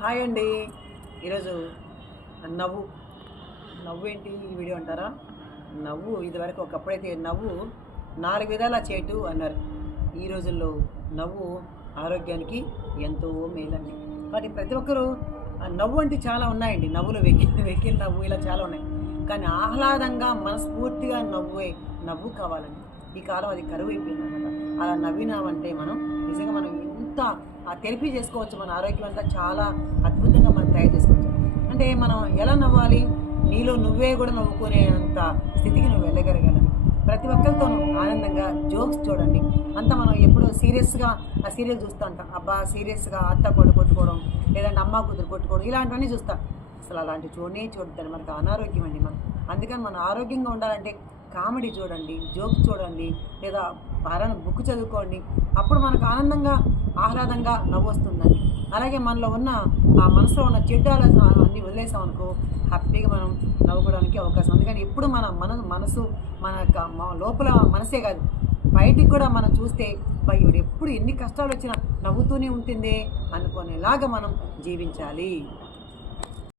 Hi అండి. ఈరోజు నవ్వు. నవ్వు ఏంటి ఈ వీడియో అంటారా? నవ్వు ఇదివరకు ఒకప్పుడైతే నవ్వు నాలుగు విధాల చేటు అన్నారు. ఈ రోజుల్లో నవ్వు ఆరోగ్యానికి ఎంతో మేలండి. కాబట్టి ప్రతి ఒక్కరూ ఆ నవ్వు అంటే చాలా ఉన్నాయండి. నవ్వులు వెకిల్ వెకిల్ నవ్వు ఇలా చాలా ఉన్నాయి. కానీ ఆహ్లాదంగా మనస్ఫూర్తిగా నవ్వే నవ్వు కావాలండి. ఈ కాలం అది కరువు అయిపోయింది అలా నవ్వినామంటే మనం అంతా థెరపీ ఆ తెరపీ చేసుకోవచ్చు. మన ఆరోగ్యం అంతా చాలా అద్భుతంగా మనం తయారు చేసుకోవచ్చు. అంటే మనం ఎలా నవ్వాలి? నీలో నువ్వే కూడా నవ్వుకునేంత స్థితికి నువ్వు వెళ్ళగలగాలి. ప్రతి ఒక్కరితోనూ ఆనందంగా జోక్స్ చూడండి. అంత మనం ఎప్పుడు సీరియస్గా ఆ సీరియల్ చూస్తూ ఉంటాం. అబ్బా సీరియస్గా అత్త కొడు కొట్టుకోవడం లేదంటే అమ్మ కూతురు కొట్టుకోవడం ఇలాంటివన్నీ చూస్తాం. అసలు అలాంటి చూడనే చూడతాను మనకు అనారోగ్యం అండి మనం అందుకని మనం ఆరోగ్యంగా ఉండాలంటే కామెడీ చూడండి జోక్స్ చూడండి లేదా పారాయణ బుక్ చదువుకోండి అప్పుడు మనకు ఆనందంగా ఆహ్లాదంగా నవ్వు వస్తుందండి అలాగే మనలో ఉన్న ఆ మనసులో ఉన్న చెడ్డ ఆలోచన అన్నీ వదిలేసాం అనుకో హ్యాపీగా మనం నవ్వుకోవడానికి అవకాశం అందుకని ఎప్పుడు మన మన మనసు మన లోపల మనసే కాదు. బయటికి కూడా మనం చూస్తే "అబ్బా, ఎప్పుడు ఎన్ని కష్టాలు వచ్చినా నవ్వుతూనే ఉంటుందే అనుకునేలాగా మనం జీవించాలి.